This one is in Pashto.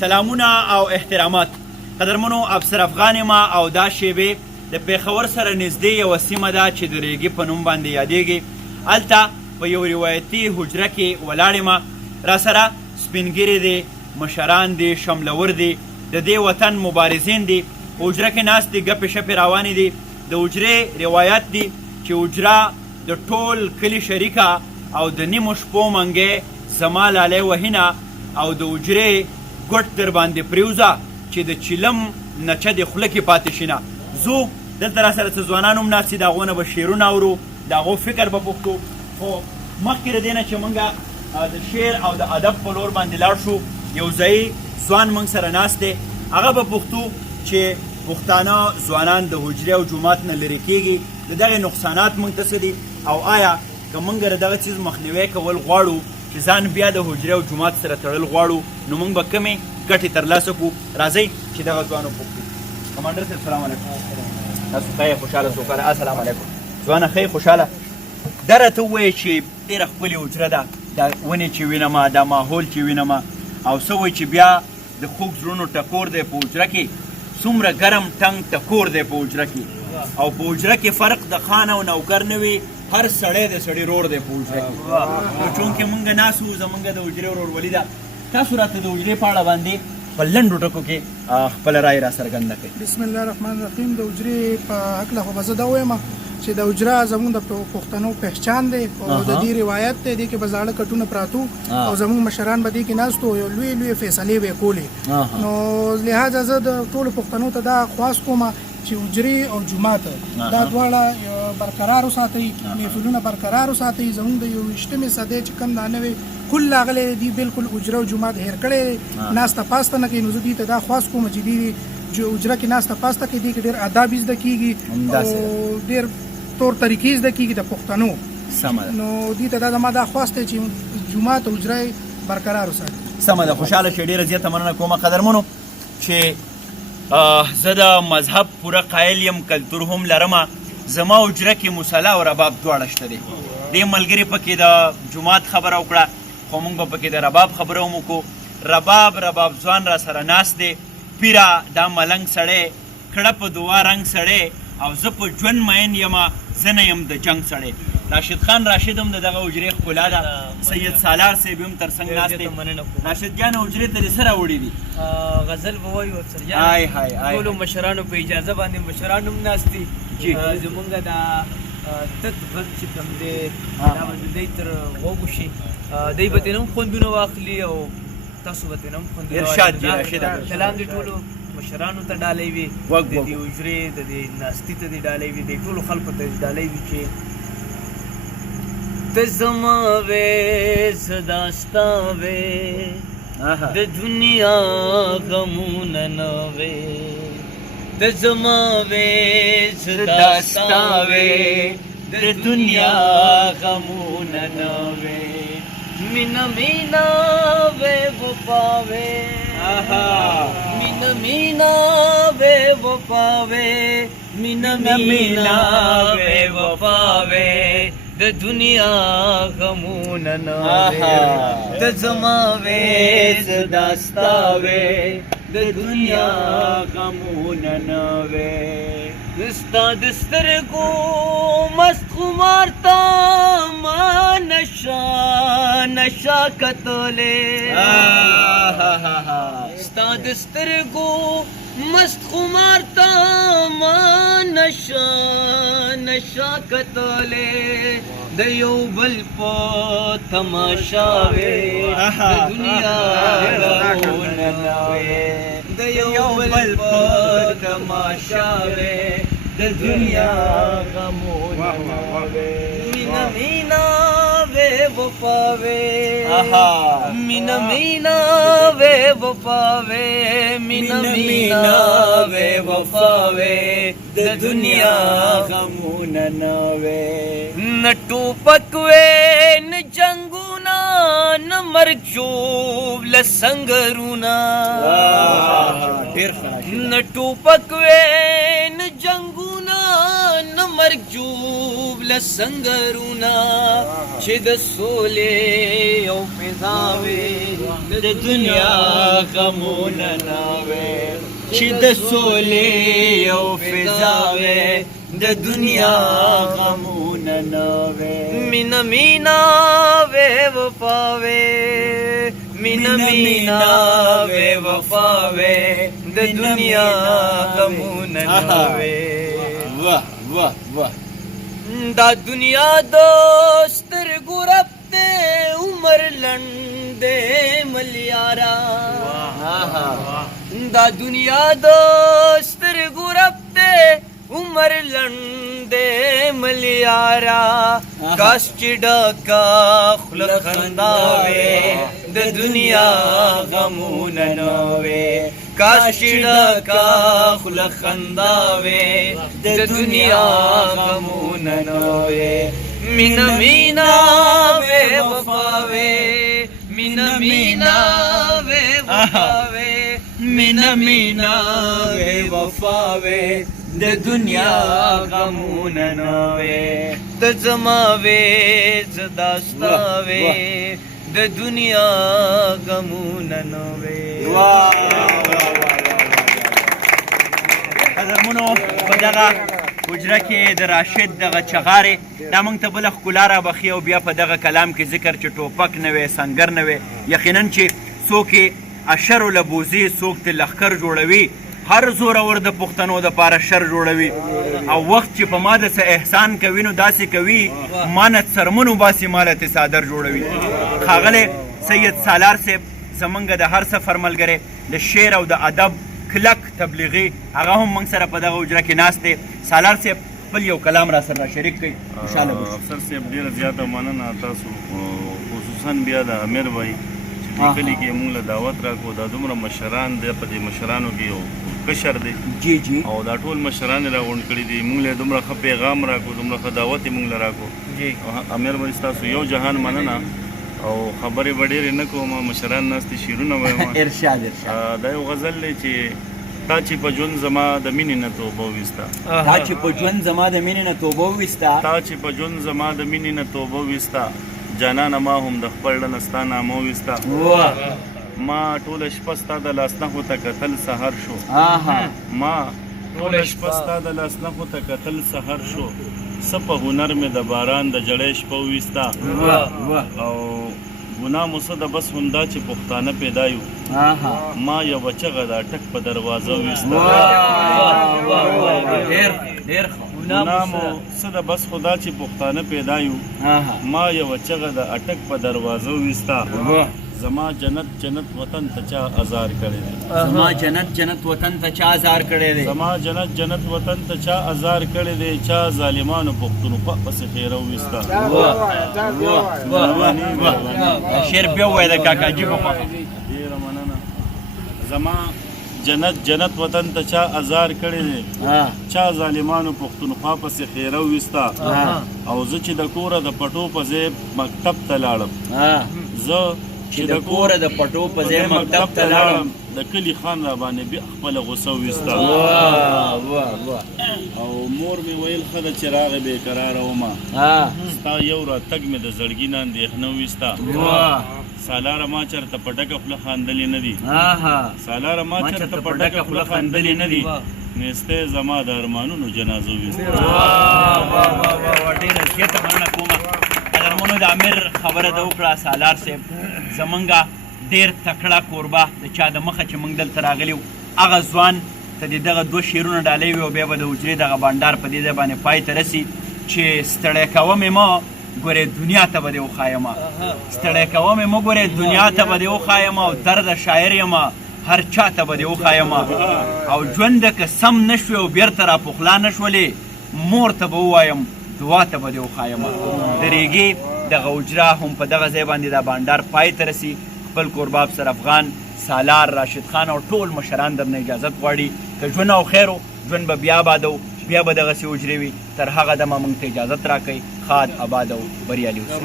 سلامونه او احترامات. قدرمنو افسر افغان ما او دا شیبې د پیښور سره نږدې یوه سیمه ده چې د ریګي په نوم باندې یادېږي. هلته په یو روایتي حجره کې ولاړ یم. راسره سپین ږیري دي، مشران دي، شملور دي، د دې وطن مبارزین دي. په حجره کې ناست دي، ګپې شپې روانې دي. د حجرې روایت دي چې حجره د ټول کلي شریکه او د نیمو شپو منګی زما لالی وهینه او د حجرې ګوټ در باندې پریوزه چې د چیلم نچه د خوله کې پاتې شینه. زو دلته راسره څه ځوانان هم ناست دي، د هغو نه به شعرونه اورو، د هغو فکر به پوښتو. خو مخکې د دې نه چې موږ د شعر او د ادب په لور باندې لاړ شو، یو ځایي ځوان موږ سره ناست دی. هغه به پوښتو چې پښتانه ځوانان د حجرې او جومات نه لرې کېږي، د دغې نقصانات موږ ته څه دي، او آیا که موږ د دغه څیز مخنیوی کول غواړو چې ځان بیا د حجرې او جومات سره تړل غواړو، نو موږ به کومې ګټې ترلاسه کړو؟ راځئ چې دغه ځوان وپوښتو. کمانډر صاحب سلام علیکم. تاسو ښه خوشحاله سوکاله. السلام علیکم. ځوانه ښه خوشحاله. دا راته ووایې چې ډېره ښکلې حجره ده، دا ونې چې وینم، دا ماحول چې وینم، او څه وایي چې بیا د خوږ زړونو ټکور دی په حجره کې، څومره ګرم ټنګ ټکور دی په حجره کې، او په حجره کې فرق د خان او نوکر نه وي، هر سړی د سړي رور دی په حجره کې. نو چونکې موږ ناست وو، زموږ د حجرې ورورولي ده. تاسو راته د حجرې په اړه باندې په لنډو ټکو کې خپله رایې را څرګنده کړئ. بسم الله الرحمن الرحیم. د حجرې په هکله خو به زه دا ووایم چې د حجره زموږ د پښتنو پهچان دی او د دې روایت دی. دې کې به زاړه کټونه پراته او زموږ مشران به دې کې ناست وو، یو لوی لوی فیصلې به یې کولې. نو لهذا زه د ټولو پښتنو ته دا خواست کوم چې حجرې او جومات دا دواړه برقرار وساتئ، محفلونه برقرار وساتئ. زموږ د 21مې صدۍ چې کوم دا نوی کل راغلی دی، بالکل حجره او جومات هیر کړی دی، ناسته پاسته نه کوي. نو زه دې ته دا خواست کوم چې دې حجره کې ناسته پاسته کوي، دې کې ډېر اداب زده کېږي او ډېر طور طریقې زده کېږي د پښتنو. نو دې ته دا زما دا خواست دی چې جومات او حجره برقرار وساتي. سمه ده، خوشحاله شئ. ډېره زیاته مننه کوم قدرمنو چې زه د مذهب پوره قایل یم، کلتور هم لرم. زما حجره کې مصلی او رباب دواړه شته دي. دې ملګري پکې د جومات خبره وکړه، خو موږ به پکې د رباب خبره هم وکړو. رباب ځوان را سره ناست دی. پیره دا ملنګ سړی، کړه په دعا رنګ سړی، او زه په ژوند مین یم، زه نه یم د جنګ سړی. راشد خان راشد هم د دغه حجرې ښکلا ده. سید سالار صاحب هم تر څنګ ناست دی. راشد جان حجرې ته دې څه راوړي دي؟ غزل به وایو افسر جان. ټولو مشرانو په اجازه باندې مشران هم ناست دي. زمونږ دا تت غږ چې کوم دی دا به د دوی تر غوږو شي، دوی به ترې هم خوندونه واخلي او تاسو به ترې هم خوندونه واخلئ. سلام دې ټولو مشرانو ته ډالۍ وي، د دې حجرې د دې ناستي ته دې ډالۍ وي، د ټولو خلکو ته دې ډالۍ وي چې ته زما وې زه دا ستا وې، د دنیا غمونه نه وې، ته زما وې زه دا ستا وې، د دنیا غمونه نه وې، مینا مینا وې وفا وې، مینا مینا وې وفا وې، مینا مینا وې وفا وې، د دنیا غمونه نه وې، ته زما وې زه دا ستا وې، د دنیا غمونه نه وې، ستا د سترګو مست خمار ته ما نشه کتلې، ستا د سترګو مست خمار ته ما نشه کتلې، د یو بل په تماشا وې، د دنیا غمونه نه وې، د یو بل په تماشا وې، د دنیا غمونه نه وې، مینا مینا وې وفا وې، مینا مینا وې وفا وې، مینا مینا وې وفا وې، د دنیا غمونه نه وې، نه ټوپک وې نه جنګونه نه مرګ ژوبله سنګرونه، نه ټوپک وې نه جنګونه نه مرګ جوبله سنګرونا چې د سولې او فضاوې د دنیا غمونه ناوې چې د سولې او فضاوې د دنیا غمونه ناوې مینا مینا وې وفاوې مینا مینا وې وفاوې د دنیا غمونه ناوې واه واه واه دا دنیا دوستر ګورب دې عمر لنډې ملیارا دا دنیا دوستر ګورب دې عمر لنډې ملیارا کاش چې ډکا خله خنداوې د دنیا غمونه نوې کاش چې ډکا خله خنداوې د دنیا غمونه نوې مینا مینا وې وفاوې مینا مینا وې وفاوې مینا مینا وې وفاوې د دنیا غمونه نوې ته زما وې زدا ستا وې د دنیا غمونه نوې قدرمنو په دغه حجره کې د راشد دغه چغارې دا موږ ته بله ښکلا رابخي او بیا په دغه کلام کې ذکر چې ټوپک نه وی سنګر نه وی یقینا چې څوک یې اشرو له بوزي څوک ترې لښکر جوړوي هر زورور د پښتنو دپاره شر جوړوي او وخت چې په ما د څه احسان کوي نو داسې کوي ما نه څرمن وباسي ما له تې څادر جوړوي ښاغلی سید سالار صاحب زمونږ د هر سفر ملګری د شعر او د ادب کلک تبلیغي هغه هم موږ سره په دغه حجره کې ناست دی سالار صاحب خپل یو کلام را سره شریک کړئ خوشحاله به شو افسر صاحب ډېره زیاته مننه تاسو خصوصا بیا د امیر بھائی چې دې کلي کې موږ له دعوت راکړو دا دومره مشران دی په دې مشرانو کې یو کشر دی جی جی او دا ټول مشران یې راغونډ کړي دي موږ له دومره ښه پیغام راکړو دومره ښه دعوت یې موږ له راکړو جی امیر بھائی ستاسو یو جهان مننه او خبرې به ډېرې نه کوم مشران ناستې شعرونه وایم ارشاد دا یو غزل دی چې تا چې په ژوند زما د مینې نه توبه وویسته تا چې په ژوند زما د مینې نه توبه وویسته تا چې په ژوند زما د مینې نه توبه وویسته جانانه ما هم د خپل ډله ستا نامه وویسته ما ټوله شپه ستا د لاسنښو ته کتل سحر شو ما ټوله شپه ستا د لاسنښو ته کتل سحر شو څه په هنر مې د باران د جړۍ شپه وویسته او ګناه مو څه د بس همدا چې پښتانه پیدا یو ما یوه چغه د اټک په دروازه وویسته ګناه مو څه د بس خدا چې پښتانه پیدا یو ما یوه چغه د اټک په دروازه وویسته زما جنت جنت وطن ته چا ازار کړی دی زما جنت جنت وطن ته چا ازار کړی دی زما جنت جنت وطن ته چا ازار کړی دی چا ظالمانو پښتونخوا پسې خیره وویسته شعر بیا ووایه د کاکا جي په خوښه ډېره مننه زما جنت جنت وطن ته چا ازار کړی دی چا ظالمانو پښتونخوا پسې خیره وویسته او زه چې د کوره د پټو په ځای مکتب ته لاړم زه چې د کوره د پټو په ځای مکتب ته لاړم د کلي خان را باندې بیا خپله غوسه وویسته او مور مې ویل ښه ده چې راغې بې قراره ومه ستا یو راتګ مې د زړګي نه اندېښنه وویسته سالاره ما چېرته په ډکه خوله خاندلې نه دي سالاره ما چېرته په ډکه خوله خاندلې نه دي نیستی زما د ارمانونو جنازه وویسته ډېره زیاته مننه کومه قدرمنو د امیر خبره ده وکړه سالار صاحب زمونږه ډېر تکړه کوربه د چا د مخه چې موږ دلته راغلي وو هغه ځوان ته د دغه دوه شعرونه ډالۍ وي او بیا به د حجرې دغه بانډار په دې ځای باندې پای ته رسي چې ستړی کوم یې مه ګورې دنیا ته به دې وښایمه ستړی کوم یې مه ګورې دنیا ته به دې وښایمه او درده شاعر یمه هر چا ته به دې وښایمه او ژونده که سم نه شوې او بېرته را پخلا نه شولې مور ته به ووایم دعا ته به دې وښایمه د ریګې دغه حجره هم په دغه ځای باندې دا بانډار پای ته رسي خپل کوربه افسر افغان سالار راشد خان او ټول مشران درنه اجازت غواړي که ژوند او خیر و ژوند به بیا آباده و بیا به دغسې حجرې وي تر هغه دمه موږ ته اجازت راکوئ ښاد آباد او بریالي اوسئ